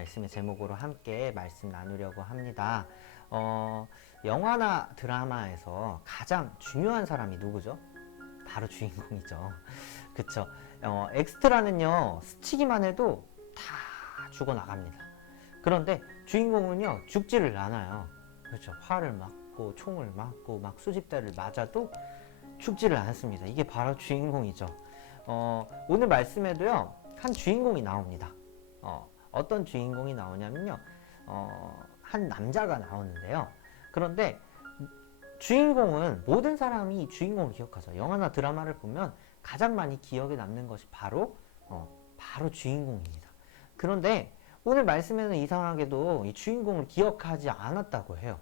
말씀의 제목으로 함께 말씀 나누려고 합니다. 영화나 드라마에서 가장 중요한 사람이 누구죠? 바로 주인공이죠. 그쵸? 엑스트라는요, 스치기만 해도 다 죽어나갑니다. 그런데 주인공은요, 죽지를 않아요. 그렇죠? 활을 맞고 총을 맞고 막 수집대를 맞아도 죽지를 않습니다. 이게 바로 주인공이죠. 오늘 말씀에도요, 한 주인공이 나옵니다. 어떤 주인공이 나오냐면요, 한 남자가 나오는데요. 그런데 주인공은 모든 사람이 주인공을 기억하죠. 영화나 드라마를 보면 가장 많이 기억에 남는 것이 바로 주인공입니다. 그런데 오늘 말씀에는 이상하게도 이 주인공을 기억하지 않았다고 해요.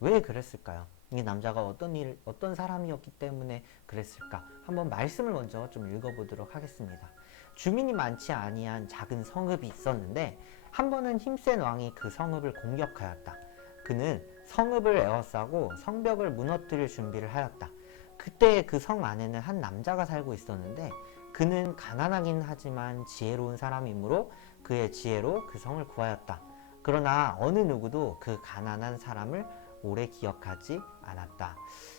왜 그랬을까요? 이 남자가 어떤 사람이었기 때문에 그랬을까? 한번 말씀을 먼저 좀 읽어보도록 하겠습니다. 주민이 많지 아니한 작은 성읍이 있었는데 한 번은 힘센 왕이 그 성읍을 공격하였다. 그는 성읍을 에워싸고 성벽을 무너뜨릴 준비를 하였다. 그때 그 성 안에는 한 남자가 살고 있었는데 그는 가난하긴 하지만 지혜로운 사람이므로 그의 지혜로 그 성을 구하였다. 그러나 어느 누구도 그 가난한 사람을 오래 기억하지 않았다.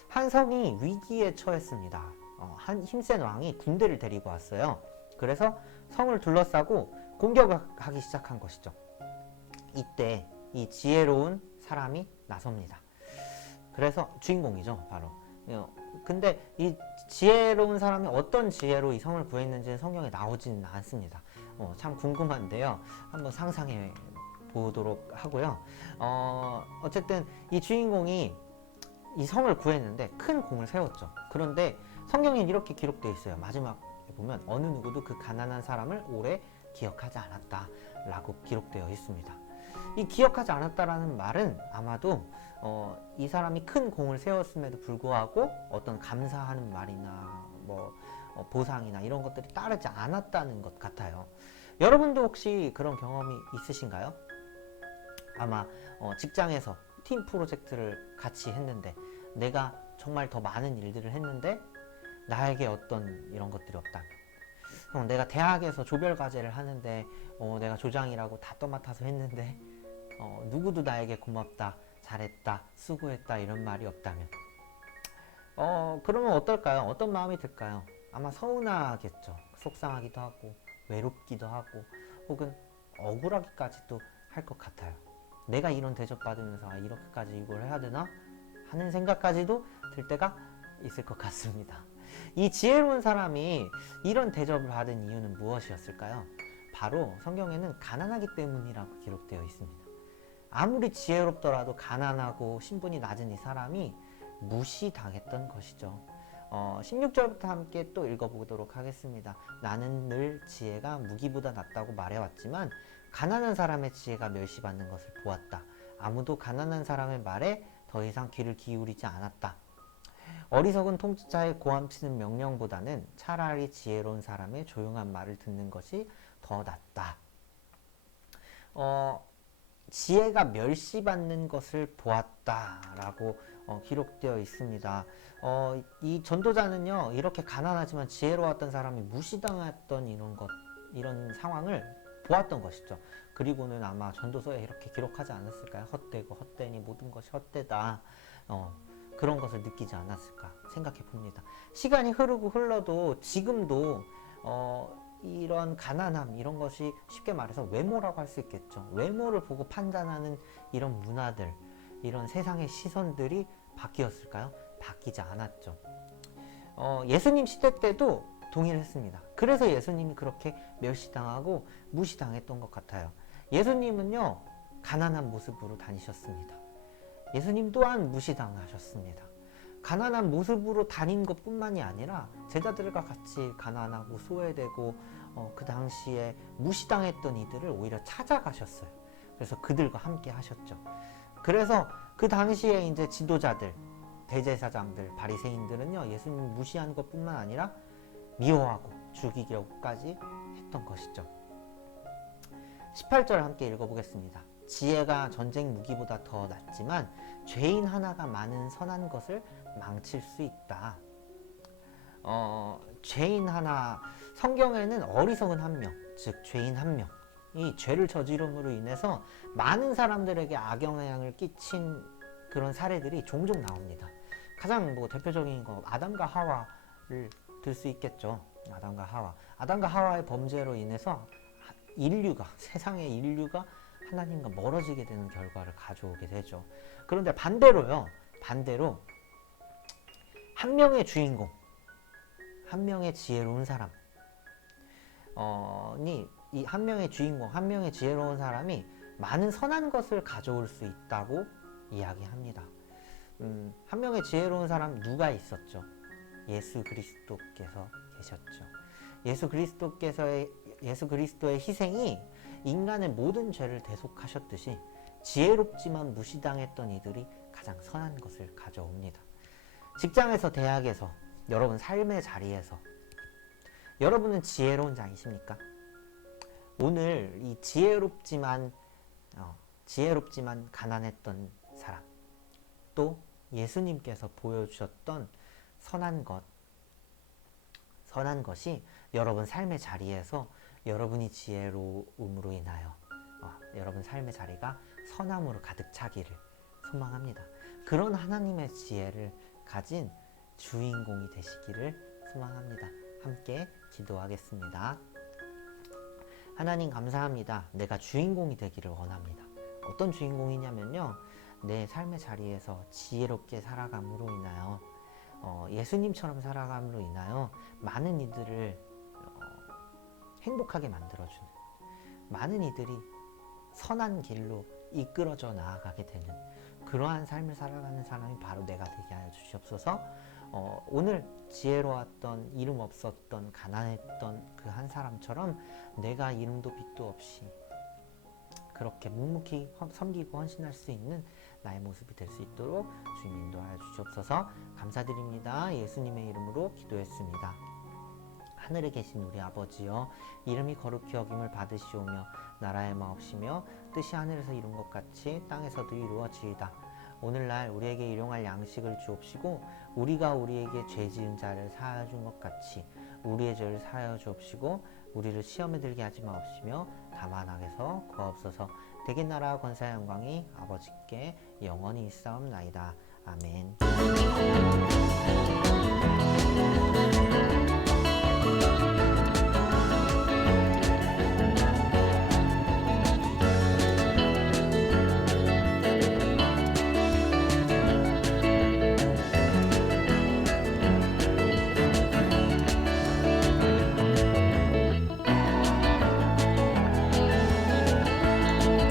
한 성이 위기에 처했습니다. 한 힘센 왕이 군대를 데리고 왔어요. 그래서 성을 둘러싸고 공격을 하기 시작한 것이죠. 이때 이 지혜로운 사람이 나섭니다. 그래서 주인공이죠, 바로. 근데 이 지혜로운 사람이 어떤 지혜로 이 성을 구했는지는 성경에 나오지는 않습니다. 참 궁금한데요. 한번 상상해 보도록 하고요. 어쨌든 이 주인공이 이 성을 구했는데 큰 공을 세웠죠. 그런데 성경에 이렇게 기록되어 있어요. 마지막에 보면 어느 누구도 그 가난한 사람을 오래 기억하지 않았다 라고 기록되어 있습니다. 이 기억하지 않았다라는 말은 아마도 이 사람이 큰 공을 세웠음에도 불구하고 어떤 감사하는 말이나 보상이나 이런 것들이 따르지 않았다는 것 같아요. 여러분도 혹시 그런 경험이 있으신가요? 아마 직장에서 팀 프로젝트를 같이 했는데 내가 정말 더 많은 일들을 했는데 나에게 어떤 이런 것들이 없다면, 내가 대학에서 조별 과제를 하는데 내가 조장이라고 다 떠맡아서 했는데 누구도 나에게 고맙다, 잘했다, 수고했다 이런 말이 없다면, 그러면 어떨까요? 어떤 마음이 들까요? 아마 서운하겠죠. 속상하기도 하고 외롭기도 하고 혹은 억울하기까지도 할 것 같아요. 내가 이런 대접받으면서 이렇게까지 이걸 해야 되나? 하는 생각까지도 들 때가 있을 것 같습니다. 이 지혜로운 사람이 이런 대접을 받은 이유는 무엇이었을까요? 바로 성경에는 가난하기 때문이라고 기록되어 있습니다. 아무리 지혜롭더라도 가난하고 신분이 낮은 이 사람이 무시당했던 것이죠. 16절부터 함께 또 읽어보도록 하겠습니다. 나는 늘 지혜가 무기보다 낫다고 말해왔지만 가난한 사람의 지혜가 멸시받는 것을 보았다. 아무도 가난한 사람의 말에 더 이상 귀를 기울이지 않았다. 어리석은 통치자의 고함치는 명령보다는 차라리 지혜로운 사람의 조용한 말을 듣는 것이 더 낫다. 지혜가 멸시받는 것을 보았다라고 기록되어 있습니다. 이 전도자는요, 이렇게 가난하지만 지혜로웠던 사람이 무시당했던 이런 상황을 보았던 것이죠. 그리고는 아마 전도서에 이렇게 기록하지 않았을까요? 헛되고 헛되니 모든 것이 헛되다. 그런 것을 느끼지 않았을까 생각해 봅니다. 시간이 흐르고 흘러도 지금도 이런 가난함, 이런 것이 쉽게 말해서 외모라고 할 수 있겠죠. 외모를 보고 판단하는 이런 문화들, 이런 세상의 시선들이 바뀌었을까요? 바뀌지 않았죠. 예수님 시대 때도 동일했습니다. 그래서 예수님이 그렇게 멸시당하고 무시당했던 것 같아요. 예수님은요, 가난한 모습으로 다니셨습니다. 예수님 또한 무시당하셨습니다. 가난한 모습으로 다닌 것 뿐만이 아니라 제자들과 같이 가난하고 소외되고 그 당시에 무시당했던 이들을 오히려 찾아가셨어요. 그래서 그들과 함께 하셨죠. 그래서 그 당시에 이제 지도자들, 대제사장들, 바리새인들은요, 예수님 무시하는 것 뿐만 아니라 미워하고 죽이려고까지 했던 것이죠. 18절 함께 읽어보겠습니다. 지혜가 전쟁 무기보다 더 낫지만 죄인 하나가 많은 선한 것을 망칠 수 있다. 죄인 하나, 성경에는 어리석은 한 명, 즉 죄인 한 명, 이 죄를 저지름으로 인해서 많은 사람들에게 악영향을 끼친 그런 사례들이 종종 나옵니다. 가장 뭐 대표적인 거 아담과 하와를 들 수 있겠죠. 아담과 하와. 아담과 하와의 범죄로 인해서 인류가, 세상의 인류가 하나님과 멀어지게 되는 결과를 가져오게 되죠. 그런데 반대로요. 반대로 한 명의 주인공, 한 명의 지혜로운 사람, 이 한 명의 주인공, 한 명의 지혜로운 사람이 많은 선한 것을 가져올 수 있다고 이야기합니다. 한 명의 지혜로운 사람 누가 있었죠? 예수 그리스도께서 계셨죠. 예수 그리스도의 희생이 인간의 모든 죄를 대속하셨듯이 지혜롭지만 무시당했던 이들이 가장 선한 것을 가져옵니다. 직장에서, 대학에서, 여러분 삶의 자리에서 여러분은 지혜로운 자이십니까? 오늘 이 지혜롭지만 가난했던 사람, 또 예수님께서 보여주셨던 선한 것이 여러분 삶의 자리에서 여러분이 지혜로움으로 인하여 여러분 삶의 자리가 선함으로 가득 차기를 소망합니다. 그런 하나님의 지혜를 가진 주인공이 되시기를 소망합니다. 함께 기도하겠습니다. 하나님 감사합니다. 내가 주인공이 되기를 원합니다. 어떤 주인공이냐면요, 내 삶의 자리에서 지혜롭게 살아감으로 인하여 예수님처럼 살아감으로 인하여 많은 이들을 행복하게 만들어주는, 많은 이들이 선한 길로 이끌어져 나아가게 되는 그러한 삶을 살아가는 사람이 바로 내가 되게 하여 주시옵소서. 오늘 지혜로웠던, 이름 없었던, 가난했던 그 한 사람처럼 내가 이름도 빛도 없이 그렇게 묵묵히 섬기고 헌신할 수 있는 나의 모습이 될 수 있도록 주님 인도하여 주시옵소서. 감사드립니다. 예수님의 이름으로 기도했습니다. 하늘에 계신 우리 아버지여, 이름이 거룩히 여김을 받으시오며 나라의 마옵시며 뜻이 하늘에서 이룬 것 같이 땅에서도 이루어지이다. 오늘날 우리에게 일용할 양식을 주옵시고 우리가 우리에게 죄 지은 자를 사하여 준 것 같이 우리의 죄를 사하여 주옵시고 우리를 시험에 들게 하지 마옵시며 다만 악에서 구하옵소서. 대개 나라와 권세와 영광이 아버지께 영원히 있사옵나이다. 아멘.